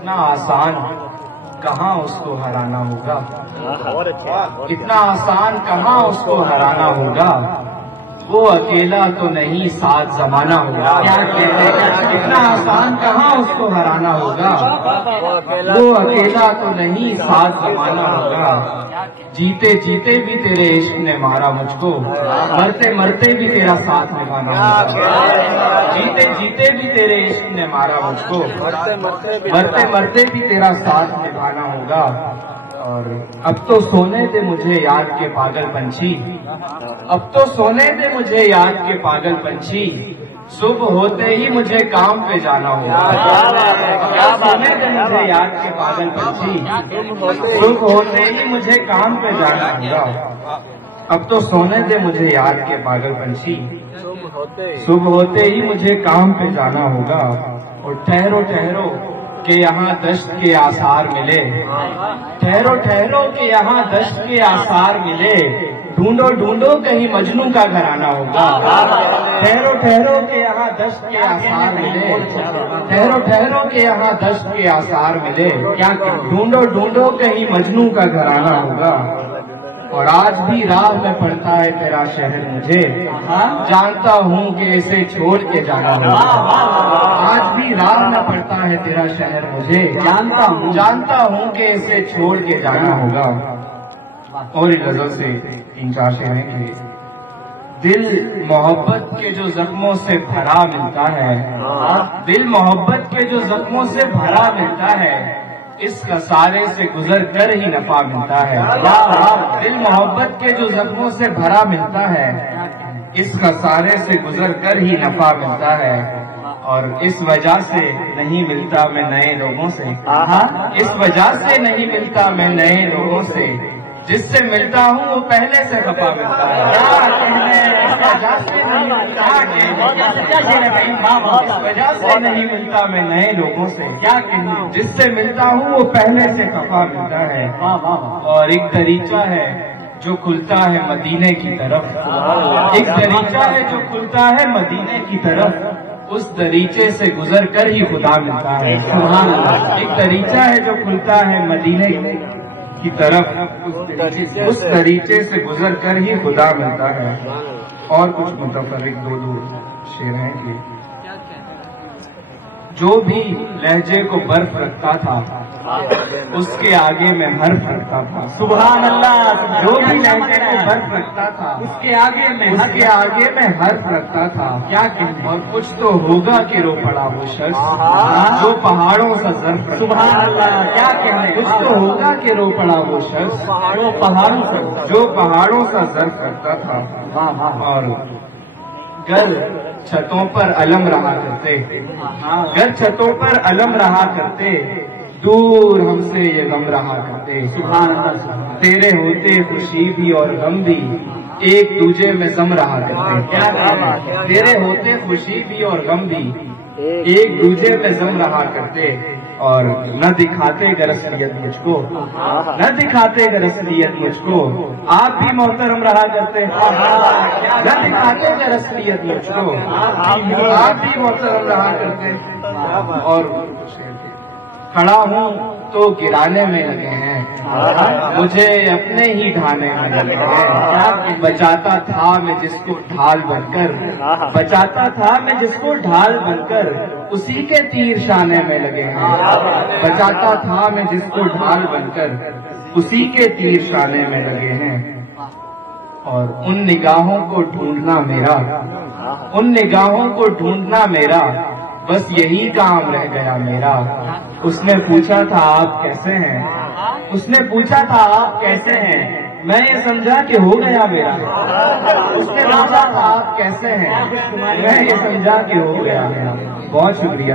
اتنا آسان کہاں اس کو ہرانا ہوگا، اتنا آسان کہاں اس کو ہرانا ہوگا، وہ اکیلا تو نہیں ساتھ زمانہ ہوگا، اتنا آسان کہاں اس کو ہرانا ہوگا، وہ اکیلا تو نہیں ساتھ زمانہ ہوگا، جیتے جیتے بھی تیرے عشق نے مارا مجھ کو، مرتے مرتے بھی تیرا ساتھ نبھانا ہوگا، جیتے جیتے بھی تیرے عشق نے مارا مجھ کو، مرتے مرتے بھی تیرا ساتھ نبھانا ہوگا۔ اور اب تو سونے دے مجھے یاد کے پاگل پنچھی، اب تو سونے دے مجھے یاد کے پاگل پنچھی، صبح ہوتے ہی مجھے کام پہ جانا ہوگا، سونے دے مجھے یاد کے پاگل پنچھی، صبح ہوتے ہی مجھے کام پہ جانا ہوگا، اب تو سونے دے مجھے یاد کے پاگل پنچھی، صبح ہوتے ہی مجھے کام پہ جانا ہوگا۔ اور ٹھہرو ٹھہرو کہ یہاں دشت کے آثار ملے، ٹھہرو ٹھہرو کہ یہاں دشت کے آثار ملے، ڈھونڈو ڈھونڈو کہیں مجنوں کا گھرانہ ہوگا، ٹھہرو ٹھہرو کہ یہاں دشت کے آثار ملے، ٹھہرو ٹھہرو کہ یہاں دشت کے آثار ملے، ڈھونڈو ڈھونڈو کہیں مجنوں کا گھرانہ ہوگا۔ اور آج بھی راہ میں پڑتا ہے تیرا شہر مجھے، جانتا ہوں کہ اسے چھوڑ کے جانا ہوگا، آج بھی راہ میں پڑتا ہے تیرا شہر مجھے، جانتا ہوں کہ اسے چھوڑ کے جانا ہوگا۔ اور ایک غزل سے تین چار شعر ہیں کہ دل محبت کے جو زخموں سے بھرا ملتا ہے، دل محبت کے جو زخموں سے بھرا ملتا ہے، اس خسارے سے گزر کر ہی نفع ملتا ہے، دل محبت کے جو زخموں سے بھرا ملتا ہے، اس خسارے سے گزر کر ہی نفع ملتا ہے۔ اور اس وجہ سے نہیں ملتا میں نئے لوگوں سے، اس وجہ سے نہیں ملتا میں نئے لوگوں سے، جس سے ملتا ہوں وہ پہلے سے خفا ملتا ہے، اس وجہ سے نہیں ملتا میں نئے لوگوں سے، جس سے ملتا ہوں وہ پہلے سے خفا ملتا ہے۔ اور ایک دریچہ ہے جو کھلتا ہے مدینے کی طرف، ایک دریچہ ہے جو کھلتا ہے مدینے کی طرف، اس دریچے سے گزر کر ہی خدا ملتا ہے، ایک دریچہ ہے جو کھلتا ہے مدینے کی طرف، اس دریچے سے گزر کر ہی خدا ملتا ہے۔ اور کچھ متفرق دو شعر ہیں کہ جو بھی لہجے کو برف رکھتا تھا اس کے آگے میں حرف رکھتا تھا، سبحان اللہ، جو بھی لہجے کو برف رکھتا تھا اس کے آگے میں حرف رکھتا تھا، کیا کہتے اور کچھ تو ہوگا کہ رو پڑا وہ شخص جو پہاڑوں سا ظرف رکھتا، سبحان اللہ، کیا کہتے کچھ تو ہوگا کہ رو پڑا وہ شخص جو پہاڑوں سا ظرف رکھتا تھا۔ اور گر چھتوں پر علم رہا کرتے، گر چھتوں پر علم رہا کرتے، دور ہم سے یہ غم رہا کرتے، تیرے ہوتے خوشی بھی اور غم بھی ایک دوجے میں ضم رہا کرتے، تیرے ہوتے خوشی بھی اور غم بھی ایک دوجے میں ضم رہا کرتے۔ اور نہ دکھاتے گر اصلیت مجھ کو، نہ دکھاتے گر اصلیت مجھ کو، آپ بھی محترم رہا کرتے، نہ دکھاتے گر اصلیت مجھ کو، آپ بھی محترم رہا کرتے۔ اور کھڑا ہوں تو گرانے میں لگے ہیں، مجھے اپنے ہی ڈھانے میں لگے ہیں، بچاتا تھا میں جس کو ڈھال بن کر، بچاتا تھا میں جس کو ڈھال بن کر، اسی کے تیر شانے میں لگے ہیں، بچاتا تھا میں جس کو ڈھال بن کر، اسی کے تیر شانے میں لگے ہیں۔ اور ان نگاہوں کو ڈھونڈنا میرا، ان نگاہوں کو ڈھونڈنا میرا، بس یہی کام رہ گیا میرا۔ اس نے پوچھا تھا آپ کیسے ہیں، اس نے پوچھا تھا آپ کیسے ہیں، میں یہ سمجھا کہ ہو گیا میرا، اس نے پوچھا تھا آپ کیسے ہیں، میں یہ سمجھا کہ ہو گیا میرا۔ بہت شکریہ۔